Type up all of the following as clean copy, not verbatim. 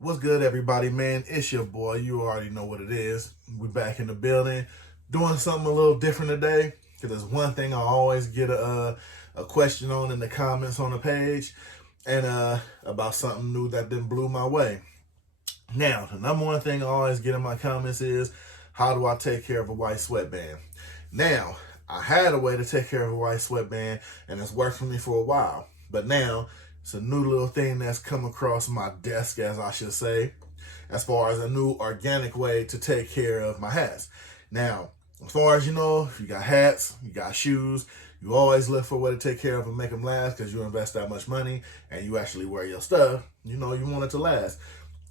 What's good, everybody, man? It's your boy. You already know what it is. We back in the building, doing something a little different today. Because there's one thing I always get a question on in the comments on the page, and about something new that then blew my way. Now, the number one thing I always get in my comments is, how do I take care of a white sweatband? Now, I had a way to take care of a white sweatband, and it's worked for me for a while. But now, it's a new little thing that's come across my desk, as I should say, as far as a new organic way to take care of my hats. Now, as far as you know, if you got hats, you got shoes, you always look for a way to take care of them, make them last, because you invest that much money and you actually wear your stuff. You know, you want it to last.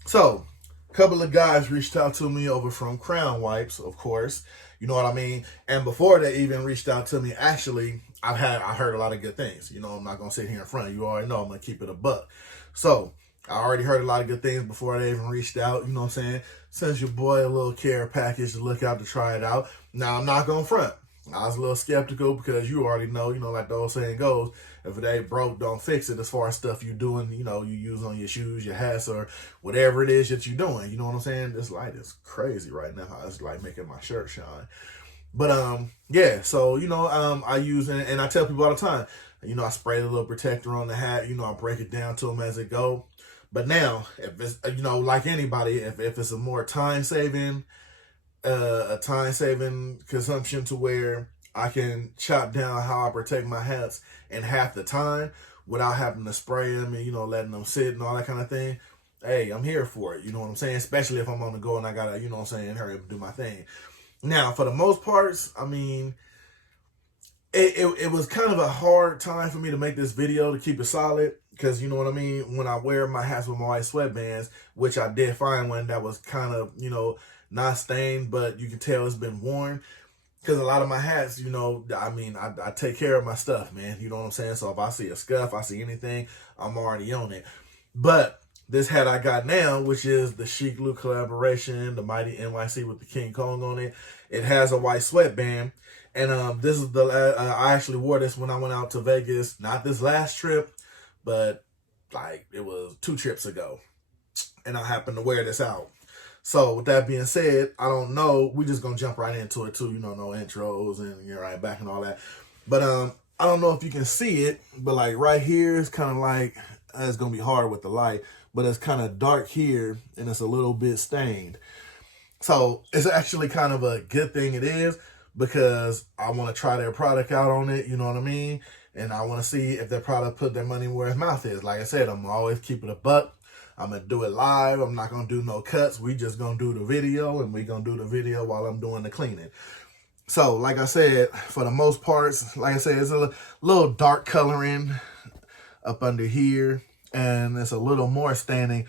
So, a couple of guys reached out to me over from Crown Wipes, of course. You know what I mean? And before they even reached out to me, actually, I heard a lot of good things. You know, I'm not gonna sit here in front of you. You already know I'm gonna keep it a buck. So I already heard a lot of good things before they even reached out. You know what I'm saying? Sends your boy a little care package to look out to try it out. Now I'm not gonna front. I was a little skeptical because you already know, like the old saying goes, if it ain't broke, don't fix it, as far as stuff you doing, you use on your shoes, your hats, or whatever it is that you're doing. You know what I'm saying? This light is crazy right now. It's like making my shirt shine. But yeah, so I use and I tell people all the time, I spray the little protector on the hat, I break it down to them as it go. But now, if it's like anybody, if it's a more time saving consumption to where I can chop down how I protect my hats in half the time without having to spray them and letting them sit and all that kind of thing. Hey, I'm here for it. You know what I'm saying? Especially if I'm on the go and I gotta, hurry up and do my thing. Now, for the most parts, I mean, it was kind of a hard time for me to make this video to keep it solid, because you know what I mean, when I wear my hats with my white sweatbands, which I did find one that was kind of not stained, but you can tell it's been worn, because a lot of my hats, I take care of my stuff, man. You know what I'm saying? So if I see a scuff, I see anything, I'm already on it. But this hat I got now, which is the Chic Luke collaboration, the Mighty NYC with the King Kong on it, it has a white sweatband. And this is I actually wore this when I went out to Vegas, not this last trip, but like it was 2 trips ago. And I happened to wear this out. So with that being said, I don't know. We just gonna jump right into it too. No intros and you're right back and all that. But I don't know if you can see it, but like right here, it's kind of like it's gonna be hard with the light, but it's kind of dark here and it's a little bit stained. So it's actually kind of a good thing it is, because I want to try their product out on it. You know what I mean? And I want to see if their product put their money where its mouth is. Like I said, I'm always keep it a buck. I'm going to do it live. I'm not going to do no cuts. We just going to do the video, and we going to do the video while I'm doing the cleaning. So, like I said, for the most parts, like I said, it's a little dark coloring up under here, and it's a little more staining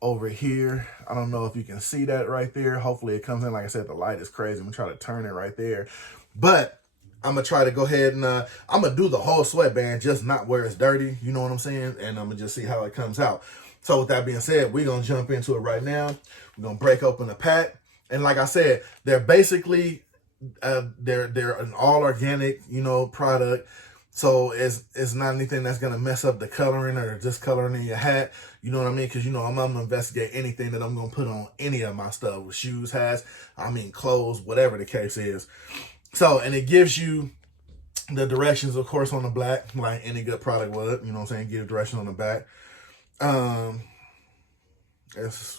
over here. I don't know if you can see that right there. Hopefully it comes in. Like I said, the light is crazy. I'm going to try to turn it right there. But I'm going to try to go ahead and I'm going to do the whole sweatband, just not where it's dirty. You know what I'm saying? And I'm going to just see how it comes out. So with that being said, we're going to jump into it right now. We're going to break open a pack. And like I said, they're basically, they're an all organic, product. So it's not anything that's going to mess up the coloring or discoloring in your hat. You know what I mean? Because, I'm going to investigate anything that I'm going to put on any of my stuff, with shoes, hats, clothes, whatever the case is. So, and it gives you the directions, of course, on the back, like any good product would. You know what I'm saying? Give directions on the back. It's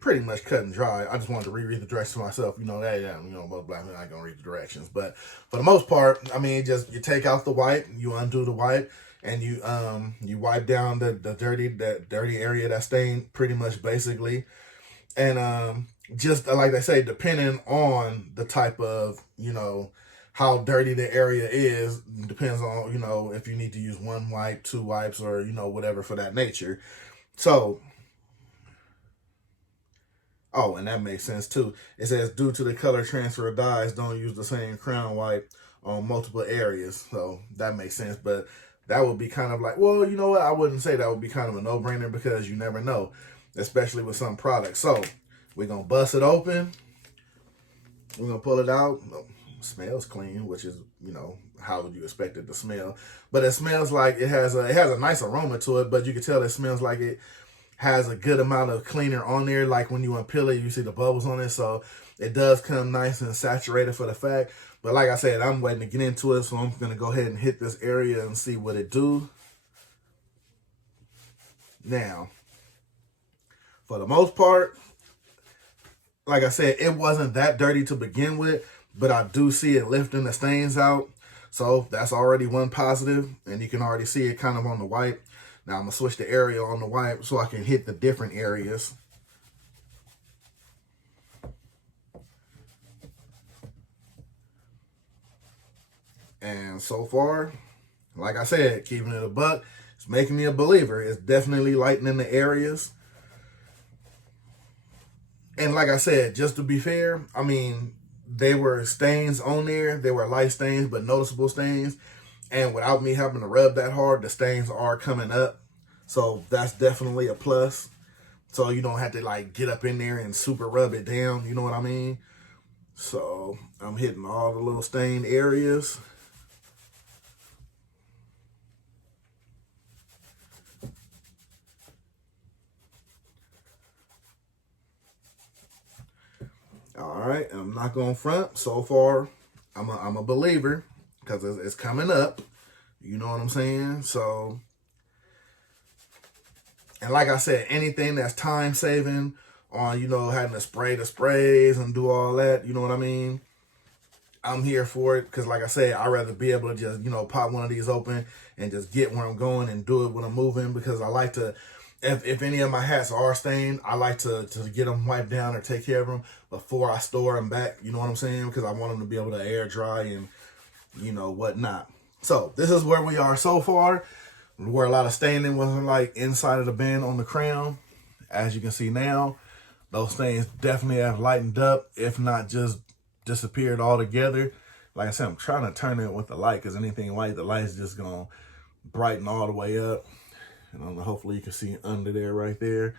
pretty much cut and dry. I just wanted to reread the directions myself. Most black men ain't gonna read the directions. But for the most part, just you take out the wipe, you undo the wipe, and you wipe down the dirty area that's stained, pretty much basically. And just like they say, depending on the type of, how dirty the area is, depends on, if you need to use 1 wipe, 2 wipes, or, whatever for that nature. So, oh, and that makes sense too. It says, due to the color transfer of dyes, don't use the same crown wipe on multiple areas. So that makes sense. But that would be kind of like, well, you know what? I wouldn't say that would be kind of a no-brainer, because you never know, especially with some products. So we're going to bust it open. We're going to pull it out. Smells clean, which is, how would you expect it to smell? But it smells like it has a nice aroma to it, but you can tell it smells like it has a good amount of cleaner on there. Like when you unpeel it, you see the bubbles on it. So it does come nice and saturated for the fact. But like I said, I'm waiting to get into it. So I'm going to go ahead and hit this area and see what it do. Now, for the most part, like I said, it wasn't that dirty to begin with, but I do see it lifting the stains out. So that's already one positive, and you can already see it kind of on the wipe. Now I'm going to switch the area on the wipe so I can hit the different areas. And so far, like I said, keeping it a buck, it's making me a believer. It's definitely lightening the areas. And like I said, just to be fair, I mean, they were stains on there. They were light stains, but noticeable stains. And without me having to rub that hard, the stains are coming up. So that's definitely a plus. So you don't have to like get up in there and super rub it down. You know what I mean? So I'm hitting all the little stain areas. All right, I'm not going to front. So far, I'm a believer because it's coming up. You know what I'm saying? So, and like I said, anything that's time saving on, you know, having to spray the sprays and do all that, you know what I mean? I'm here for it because, like I said, I'd rather be able to just, you know, pop one of these open and just get where I'm going and do it when I'm moving, because I like to, if any of my hats are stained, I like to get them wiped down or take care of them before I store them back. You know what I'm saying? Because I want them to be able to air dry and, you know, whatnot. So this is where we are so far, where a lot of staining wasn't like inside of the band on the crown. As you can see now, those stains definitely have lightened up, if not just disappeared altogether. Like I said, I'm trying to turn it with the light, because anything white, the light's just gonna brighten all the way up. And hopefully you can see under there right there.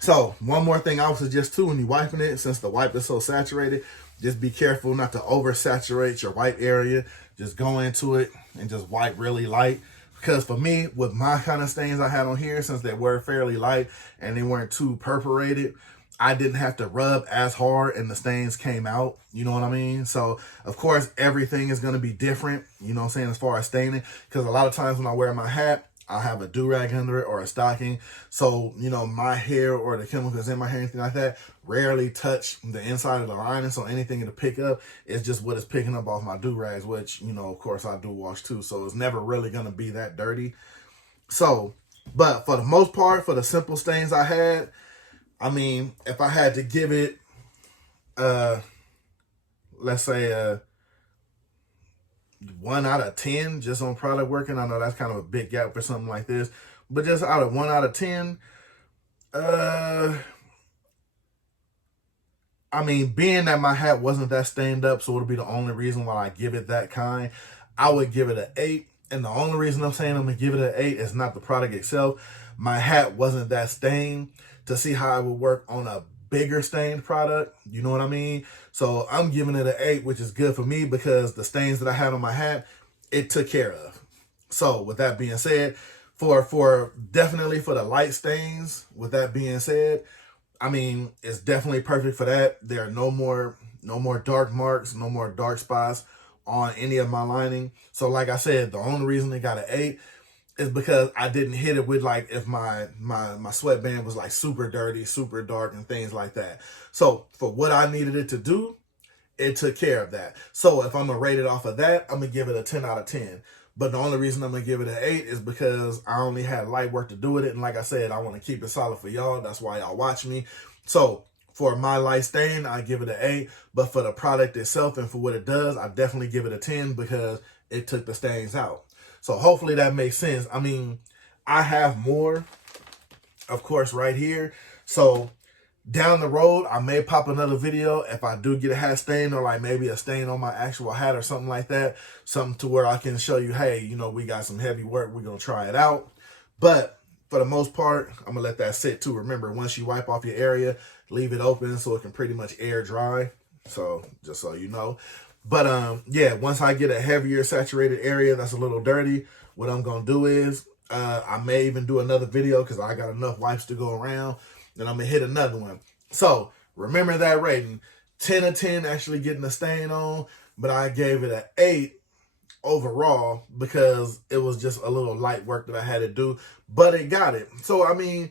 So one more thing I would suggest too, when you're wiping it, since the wipe is so saturated, just be careful not to oversaturate your wipe area. Just go into it and just wipe really light. Because for me, with my kind of stains I had on here, since they were fairly light and they weren't too perforated, I didn't have to rub as hard and the stains came out. You know what I mean? So, of course, everything is going to be different, you know what I'm saying, as far as staining. Because a lot of times when I wear my hat, I'll have a do-rag under it or a stocking. So, you know, my hair or the chemicals in my hair, anything like that, rarely touch the inside of the lining. So anything it'll pick up is just what it's picking up off my do-rags, which, you know, of course, I do wash too. So it's never really going to be that dirty. So, but for the most part, for the simple stains I had, I mean, if I had to give it, let's say 1 out of 10 just on product working. I know that's kind of a big gap for something like this, but just out of 1 out of 10, I mean, being that my hat wasn't that stained up, so it'll be the only reason why I give it that kind, I would give it an 8. And the only reason I'm saying I'm gonna give it an 8 is not the product itself. My hat wasn't that stained to see how it would work on a bigger stained product. You know what I mean? So I'm giving it an 8, which is good for me because the stains that I had on my hat, it took care of. So with that being said, for definitely for the light stains, with that being said, I mean, it's definitely perfect for that. There are no more dark marks, no more dark spots on any of my lining. So like I said, the only reason it got an 8 is because I didn't hit it with, like, if my sweatband was like super dirty, super dark and things like that. So for what I needed it to do, it took care of that. So if I'm gonna rate it off of that, I'm gonna give it a 10 out of 10. But the only reason I'm gonna give it an 8 is because I only had light work to do with it. And like I said, I want to keep it solid for y'all. That's why y'all watch me. So for my light stain, I give it an 8. But for the product itself and for what it does, I definitely give it a 10 because it took the stains out. So hopefully that makes sense. I mean, I have more, of course, right here. So down the road, I may pop another video if I do get a hat stain, or like maybe a stain on my actual hat or something like that. Something to where I can show you, hey, you know, we got some heavy work. We're going to try it out. But for the most part, I'm going to let that sit too. Remember, once you wipe off your area, leave it open so it can pretty much air dry. So just so you know. But yeah, once I get a heavier saturated area that's a little dirty, what I'm gonna do is I may even do another video because I got enough wipes to go around. Then I'm gonna hit another one. So remember that rating: 10 of 10 actually getting a stain on, but I gave it an 8 overall because it was just a little light work that I had to do, but it got it. So I mean,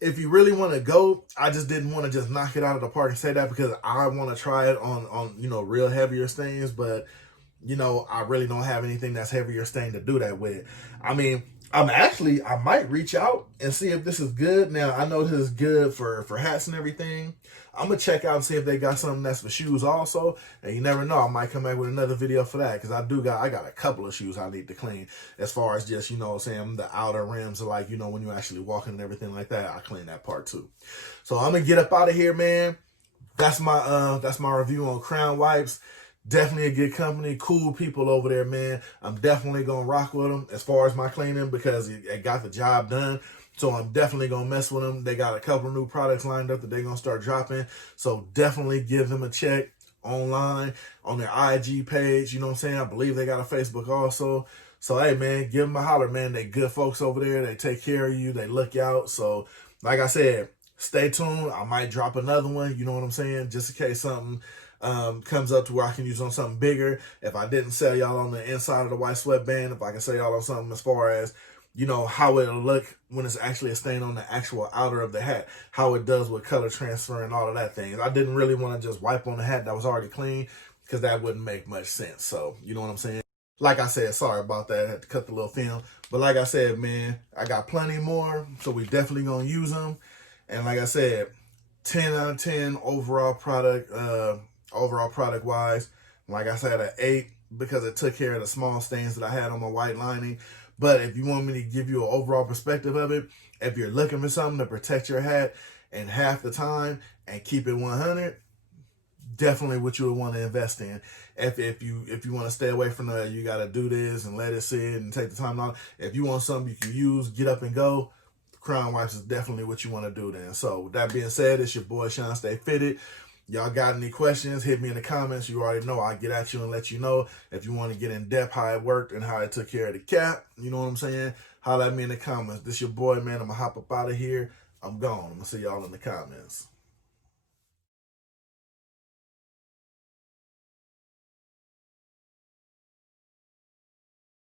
if you really want to go, I just didn't want to just knock it out of the park and say that because I want to try it on real heavier stains, but I really don't have anything that's heavier stain to do that with. I mean, I might reach out and see if this is good. Now, I know this is good for hats and everything. I'm going to check out and see if they got something that's for shoes also. And you never know, I might come back with another video for that because I got a couple of shoes I need to clean as far as just, saying the outer rims are like, when you're actually walking and everything like that, I clean that part too. So I'm going to get up out of here, man. That's my review on Crown Wipes. Definitely a good company, cool people over there, man. I'm definitely gonna rock with them as far as my cleaning because it got the job done. So I'm definitely gonna mess with them. They got a couple of new products lined up that they're gonna start dropping. So definitely give them a check online on their IG page. You know what I'm saying? I believe they got a Facebook also. So hey, man, give them a holler, man. They good folks over there. They take care of you. They look out. So like I said, stay tuned. I might drop another one. You know what I'm saying? Just in case something comes up to where I can use on something bigger. If I didn't sell y'all on the inside of the white sweatband, if I can sell y'all on something as far as, how it'll look when it's actually a stain on the actual outer of the hat, how it does with color transfer and all of that thing. I didn't really want to just wipe on the hat that was already clean because that wouldn't make much sense. So, you know what I'm saying? Like I said, sorry about that. I had to cut the little film. But like I said, man, I got plenty more. So we definitely going to use them. And like I said, 10 out of 10 overall product wise. Like I said, an 8 because it took care of the small stains that I had on my white lining. But if you want me to give you an overall perspective of it, if you're looking for something to protect your hat in half the time and keep it 100, definitely what you would want to invest in. If you want to stay away from you got to do this and let it sit and take the time on. If you want something you can use, get up and go, Crown Wipes is definitely what you want to do then. So with that being said, it's your boy Shawn.Stay.Fitted. Y'all got any questions, hit me in the comments. You already know I'll get at you and let you know. If you want to get in depth how it worked and how it took care of the cap, you know what I'm saying? Holla at me in the comments. This your boy, man. I'm going to hop up out of here. I'm gone. I'm going to see y'all in the comments.